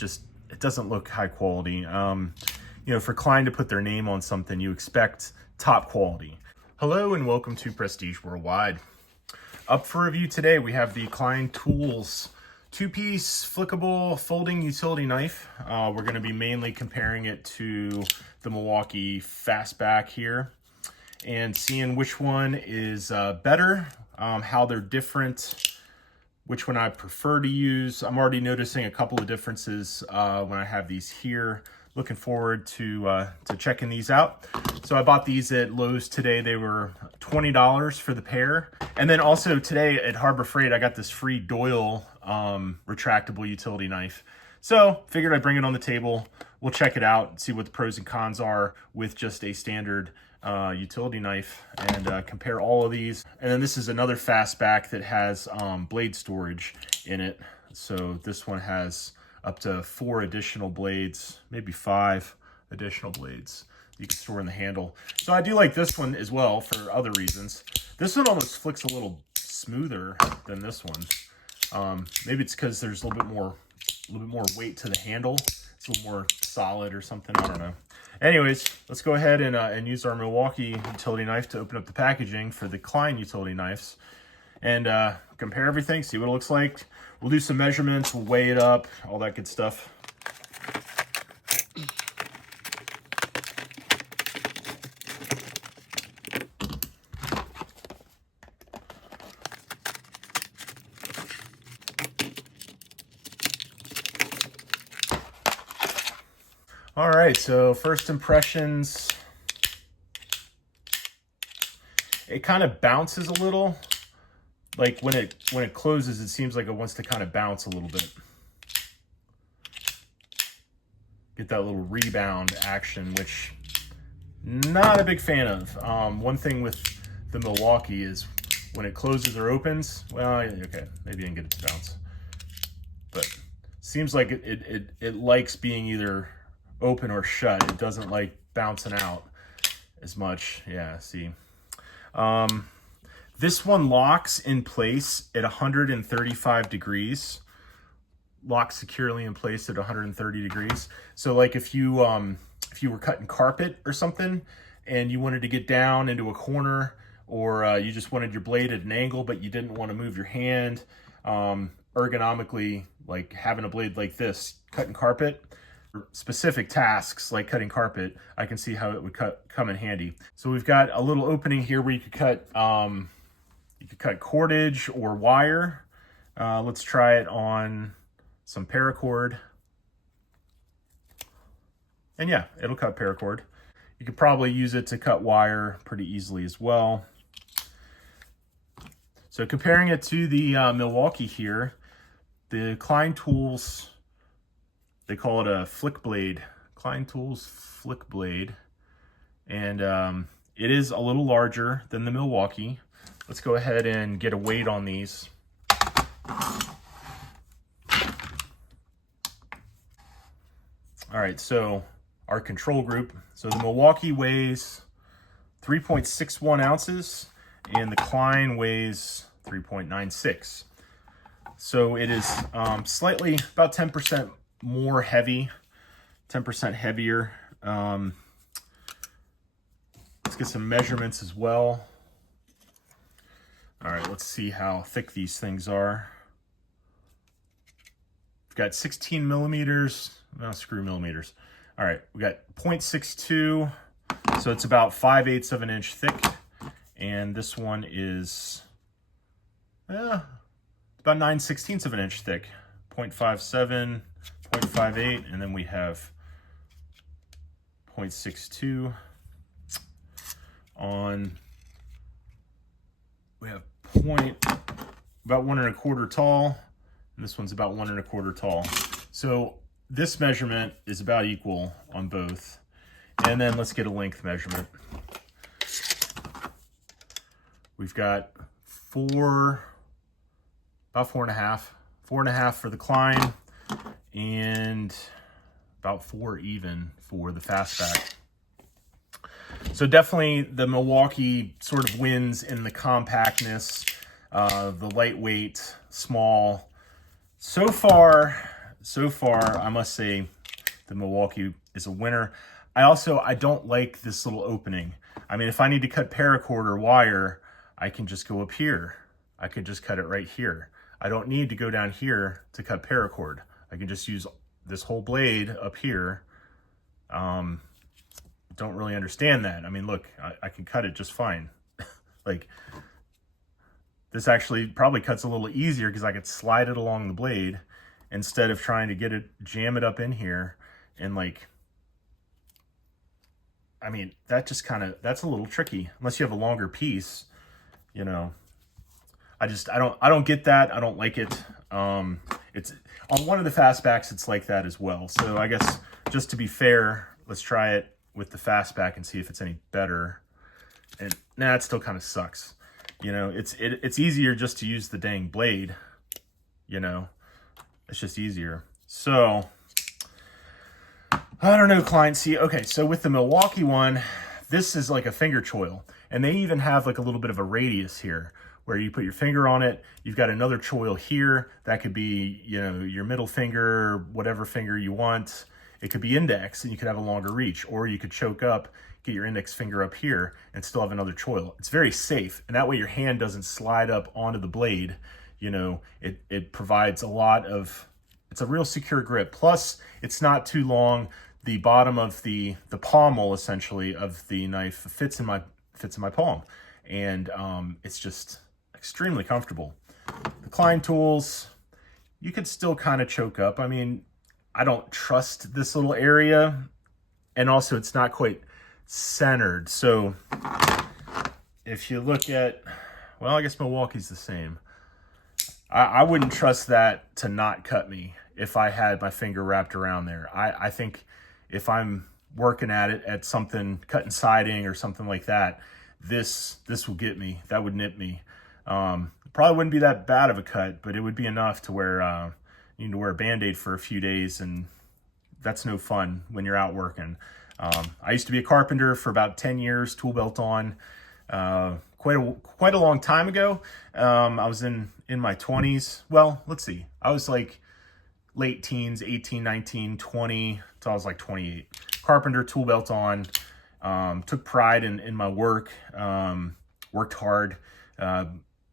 it doesn't look high quality. You know, for Klein to put their name on something, you expect top quality. Hello and welcome to Prestige Worldwide. Up for review today, we have the Klein Tools two-piece flickable folding utility knife. We're going to be mainly comparing it to the Milwaukee Fastback here and seeing which one is better, how they're different, which one I prefer to use. I'm already noticing a couple of differences when I have these here. Looking forward to checking these out. So I bought these at Lowe's today. They were $20 for the pair. And then also today at Harbor Freight, I got this free Doyle retractable utility knife. So figured I'd bring it on the table. We'll check it out, see what the pros and cons are with just a standard utility knife and compare all of these. And then this is another Fastback that has blade storage in it. So this one has up to 4 additional blades, maybe 5 additional blades you can store in the handle. So I do like this one as well for other reasons. This one almost flicks a little smoother than this one. Maybe it's because there's a little bit more weight to the handle. It's a little more solid or something. I don't know. Anyways, let's go ahead and use our Milwaukee utility knife to open up the packaging for the Klein utility knives and compare everything, see what it looks like. We'll do some measurements, we'll weigh it up, all that good stuff. All right, so first impressions. It kind of bounces a little. Like when it closes, it seems like it wants to kind of bounce a little bit. Get that little rebound action, which not a big fan of. One thing with the Milwaukee is when it closes or opens, well, okay, maybe I can get it to bounce. But seems like it likes being either open or shut. It doesn't like bouncing out as much. Yeah, see. This one locks in place at 135 degrees. Locks securely in place at 130 degrees. So like if you were cutting carpet or something and you wanted to get down into a corner, or you just wanted your blade at an angle but you didn't want to move your hand, ergonomically, like having a blade like this, cutting carpet, specific tasks like cutting carpet, I can see how it would come in handy. So we've got a little opening here where you could cut cordage or wire. Let's try it on some paracord. And yeah, it'll cut paracord. You could probably use it to cut wire pretty easily as well. So comparing it to the Milwaukee here, the Klein Tools, they call it a Flickblade, Klein Tools Flickblade. And it is a little larger than the Milwaukee. Let's go ahead and get a weight on these. All right, so our control group. So the Milwaukee weighs 3.61 ounces and the Klein weighs 3.96. So it is slightly, about 10% more heavy, 10% heavier. Let's get some measurements as well. All right, let's see how thick these things are. We've got 16 millimeters, no, screw millimeters. All right, we got 0.62, so it's about 5/8 of an inch thick. And this one is about 9/16 of an inch thick, 0.57, 0.58, and then we have 0.62 on. We have about 1 1/4 tall, and this one's about 1 1/4 tall. So this measurement is about equal on both. And then let's get a length measurement. We've got about 4.5 for the Klein, and about 4 even for the Fastback. So definitely the Milwaukee sort of wins in the compactness, the lightweight, small. So far, so far, I must say the Milwaukee is a winner. I don't like this little opening. I mean, if I need to cut paracord or wire, I can just go up here. I could just cut it right here. I don't need to go down here to cut paracord. I can just use this whole blade up here. Don't really understand that. I mean, look, I can cut it just fine. Like, this actually probably cuts a little easier because I could slide it along the blade instead of trying to jam it up in here. And like, I mean, that's a little tricky unless you have a longer piece, you know. I don't get that. I don't like it. It's on one of the fastbacks, it's like that as well. So I guess just to be fair, let's try it with the fastback and see if it's any better. And nah, it still kind of sucks. You know, it's easier just to use the dang blade, you know. It's just easier. So I don't know, Klein. See, okay, so with the Milwaukee one, this is like a finger choil. And they even have like a little bit of a radius here where you put your finger on it. You've got another choil here. That could be, you know, your middle finger, whatever finger you want. It could be index, and you could have a longer reach. Or you could choke up, get your index finger up here, and still have another choil. It's very safe. And that way your hand doesn't slide up onto the blade. You know, it provides a lot of, it's a real secure grip. Plus, it's not too long. The bottom of the pommel, essentially, of the knife fits in my palm. And it's just extremely comfortable. The Klein tools, you could still kind of choke up. I mean, I don't trust this little area. And also, it's not quite centered. So if you look at, well, I guess Milwaukee's the same. I wouldn't trust that to not cut me if I had my finger wrapped around there. I think if I'm working at something, cutting siding or something like that, this will get me. That would nip me. Probably wouldn't be that bad of a cut, but it would be enough to where you need to wear a Band-Aid for a few days, and that's no fun when you're out working. I used to be a carpenter for about 10 years, tool belt on, quite a long time ago. I was in my 20s. Well, let's see. I was like late teens, 18, 19, 20, until I was like 28. Carpenter, tool belt on, took pride in my work, worked hard,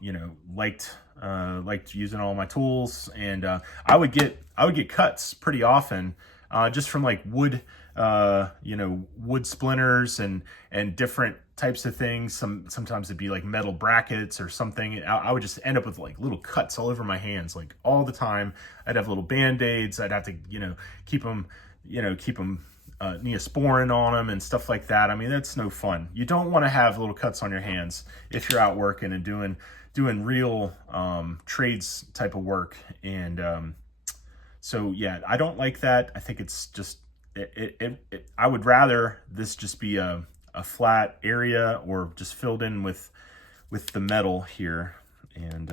you know, liked using all my tools, and I would get cuts pretty often, just from like wood, you know, wood splinters and different types of things. Sometimes it'd be like metal brackets or something. I would just end up with like little cuts all over my hands, like all the time. I'd have little Band-Aids. I'd have to, you know, keep them Neosporin on them and stuff like that. I mean, that's no fun. You don't want to have little cuts on your hands if you're out working and doing real trades type of work. And so yeah, I don't like that. I think it's just I would rather this just be a flat area or just filled in with the metal here, and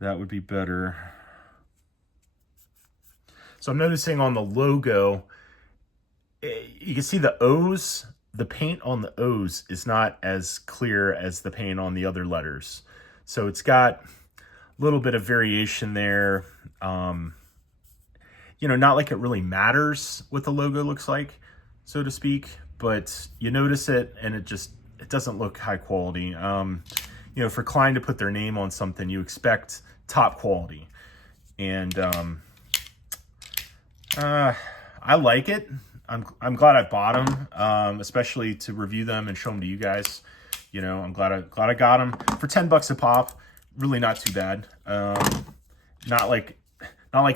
that would be better. So I'm noticing on the logo, you can see the O's. The paint on the O's is not as clear as the paint on the other letters. So it's got a little bit of variation there. You know, not like it really matters what the logo looks like, so to speak, but you notice it and it doesn't look high quality. You know, for Klein to put their name on something, you expect top quality. And I like it. I'm glad I bought them, especially to review them and show them to you guys. You know, I'm glad I got them for $10 a pop. Really not too bad. Not like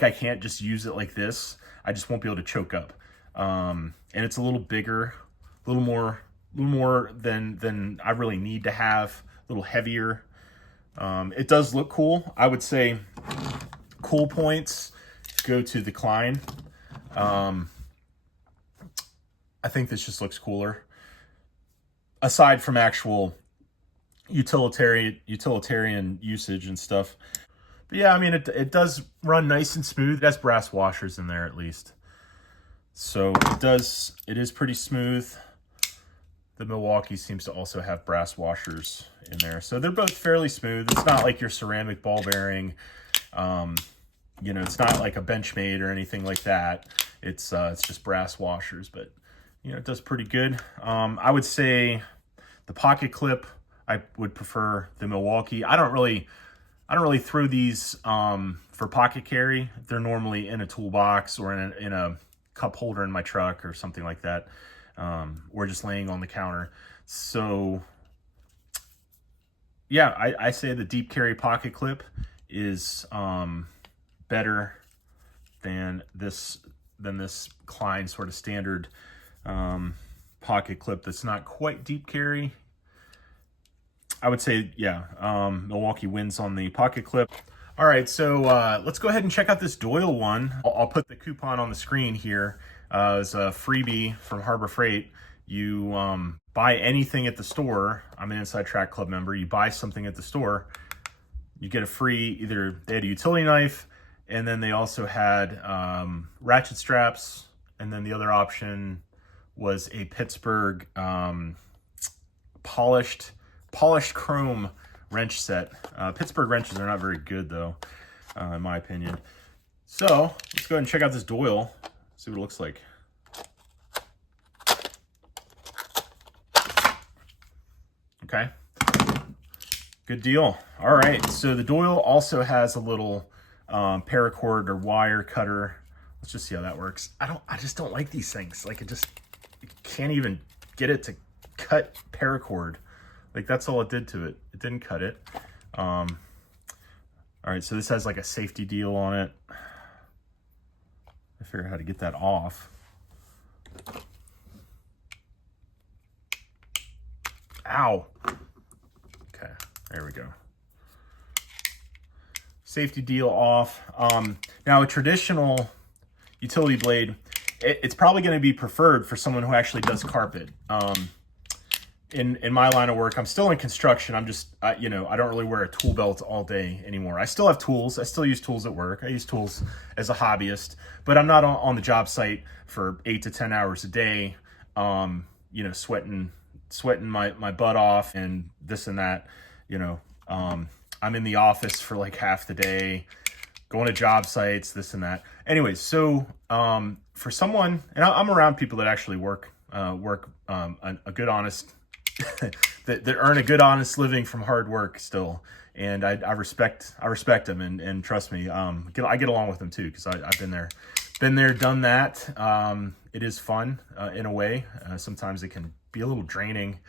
I can't just use it like this. I just won't be able to choke up. And it's a little bigger, a little more than I really need to have. A little heavier. It does look cool. I would say cool points go to the Klein. I think this just looks cooler. Aside from actual utilitarian usage and stuff. But yeah, I mean, it does run nice and smooth. It has brass washers in there at least. So it is pretty smooth. The Milwaukee seems to also have brass washers in there. So they're both fairly smooth. It's not like your ceramic ball bearing. You know, it's not like a Benchmade or anything like that. It's just brass washers, but you know, it does pretty good. I would say the pocket clip, I would prefer the Milwaukee. I don't really throw these for pocket carry. They're normally in a toolbox or in a cup holder in my truck or something like that, or just laying on the counter. So yeah, I say the deep carry pocket clip is better than this Klein sort of standard pocket clip that's not quite deep carry. I would say, yeah, Milwaukee wins on the pocket clip. All right, so let's go ahead and check out this Doyle one. I'll put the coupon on the screen here as a freebie from Harbor Freight. You buy anything at the store. I'm an Inside Track Club member. You buy something at the store, you get a free, either they had a utility knife, and then they also had ratchet straps, and then the other option was a Pittsburgh polished chrome wrench set. Pittsburgh wrenches are not very good though, in my opinion. So let's go ahead and check out this Doyle, see what it looks like. Okay, good deal. All right, so the Doyle also has a little paracord or wire cutter. Let's just see how that works. I just don't like these things. Like it can't even get it to cut paracord. Like that's all it did to it. It didn't cut it. All right, so this has like a safety deal on it. I figure out how to get that off. Ow. Okay, there we go. Safety deal off. Now a traditional utility blade, it's probably going to be preferred for someone who actually does carpet. In my line of work, I'm still in construction. I'm just, you know, I don't really wear a tool belt all day anymore. I still have tools. I still use tools at work. I use tools as a hobbyist, but I'm not on the job site for 8 to 10 hours a day, you know, sweating my butt off and this and that, you know. I'm in the office for like half the day, going to job sites, this and that. Anyways, so for someone, and I'm around people that actually work a good, honest, that earn a good, honest living from hard work still, and I respect them, and trust me, I get along with them too, because I've been there, done that. It is fun in a way. Sometimes it can be a little draining.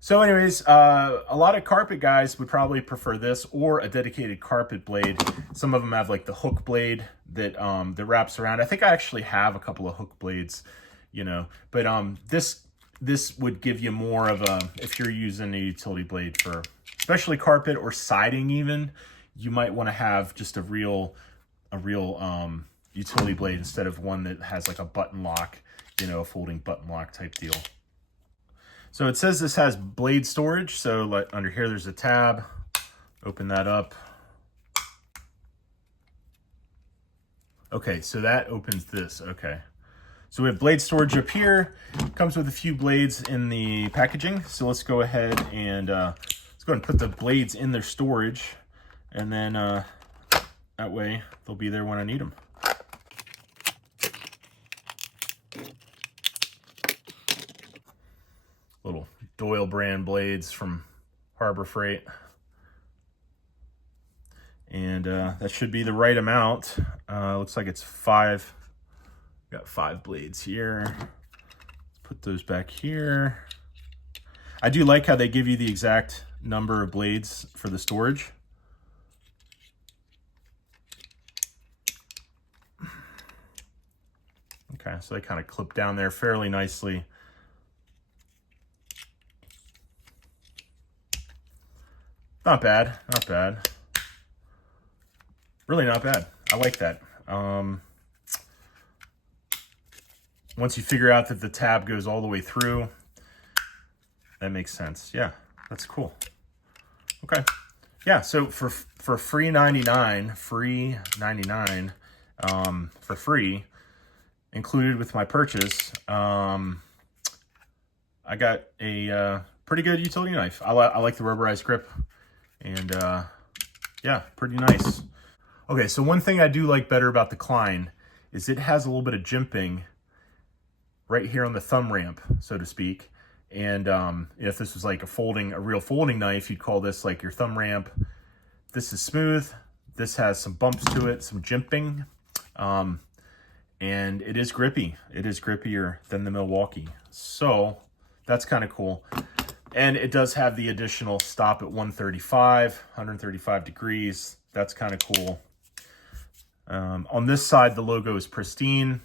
So anyways, a lot of carpet guys would probably prefer this or a dedicated carpet blade. Some of them have like the hook blade that wraps around. I think I actually have a couple of hook blades, you know, but this would give you more of a, if you're using a utility blade for especially carpet or siding even, you might want to have just a real utility blade instead of one that has like a button lock, you know, a folding button lock type deal. So it says this has blade storage. So like under here, there's a tab. Open that up. Okay, so that opens this. Okay. So we have blade storage up here. Comes with a few blades in the packaging. So let's go ahead and put the blades in their storage, and then that way they'll be there when I need them. Little Doyle brand blades from Harbor Freight. And that should be the right amount. Looks like it's 5. Got 5 blades here. Let's put those back here. I do like how they give you the exact number of blades for the storage. Okay, so they kind of clip down there fairly nicely. Not bad, not bad. Really not bad. I like that. Once you figure out that the tab goes all the way through, that makes sense. Yeah, that's cool. Okay. Yeah, so for free 99, for free, included with my purchase, I got a pretty good utility knife. I like the rubberized grip, and yeah, pretty nice. Okay, so one thing I do like better about the Klein is it has a little bit of jimping right here on the thumb ramp, so to speak. And if this was like a real folding knife, you'd call this like your thumb ramp. This is smooth. This has some bumps to it, some jimping. And it is grippy. It is grippier than the Milwaukee. So that's kind of cool. And it does have the additional stop at 135 degrees. That's kind of cool. On this side, the logo is pristine.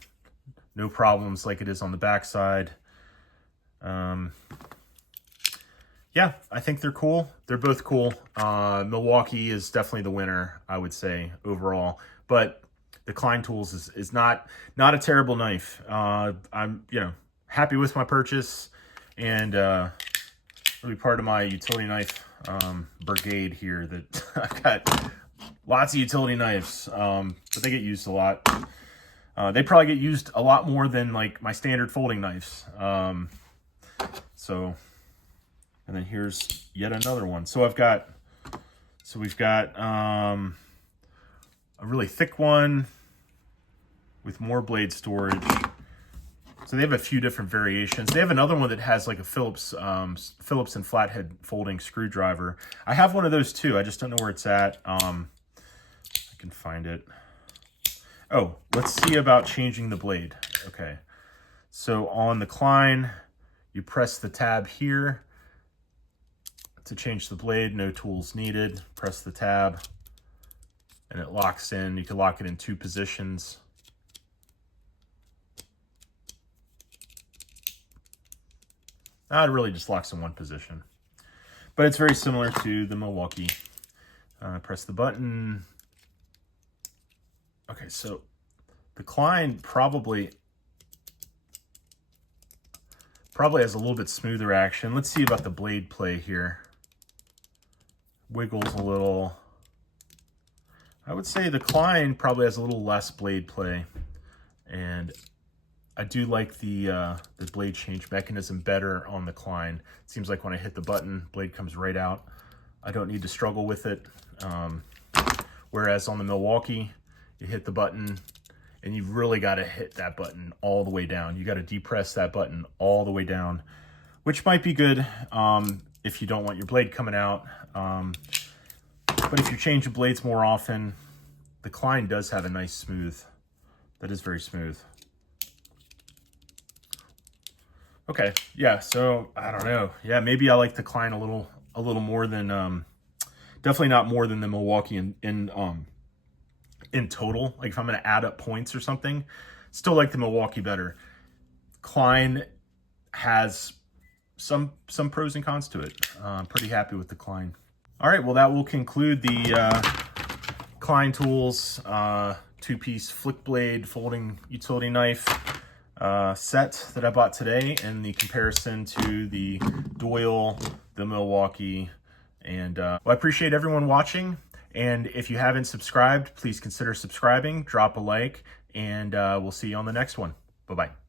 No problems like it is on the back side. Yeah, I think they're cool. They're both cool. Milwaukee is definitely the winner, I would say, overall. But the Klein Tools is not a terrible knife. I'm happy with my purchase, and really part of my utility knife brigade here. That I've got lots of utility knives, but they get used a lot. They probably get used a lot more than like my standard folding knives. And then here's yet another one. So we've got a really thick one with more blade storage. So they have a few different variations. They have another one that has like a Phillips and flathead folding screwdriver. I have one of those too. I just don't know where it's at. I can find it. Oh, let's see about changing the blade. Okay. So on the Klein, you press the tab here to change the blade. No tools needed. Press the tab and it locks in. You can lock it in 2 positions. It really just locks in 1 position. But it's very similar to the Milwaukee. Press the button. Okay, so the Klein probably has a little bit smoother action. Let's see about the blade play here. Wiggles a little. I would say the Klein probably has a little less blade play, and I do like the blade change mechanism better on the Klein. It seems like when I hit the button, blade comes right out. I don't need to struggle with it. Whereas on the Milwaukee, you hit the button and you've really got to hit that button all the way down. You got to depress that button all the way down, which might be good if you don't want your blade coming out. But if you're changing blades more often, the Klein does have a nice smooth. That is very smooth. Okay, yeah, so I don't know. Yeah, maybe I like the Klein a little more than, definitely not more than the Milwaukee in total. Like if I'm gonna add up points or something, still like the Milwaukee better. Klein has some pros and cons to it. I'm pretty happy with the Klein. All right, well that will conclude the Klein Tools 2-piece Flickblade folding utility knife set that I bought today, and the comparison to the Doyle, the Milwaukee, and well, I appreciate everyone watching. And if you haven't subscribed, please consider subscribing, drop a like, and we'll see you on the next one. Bye-bye.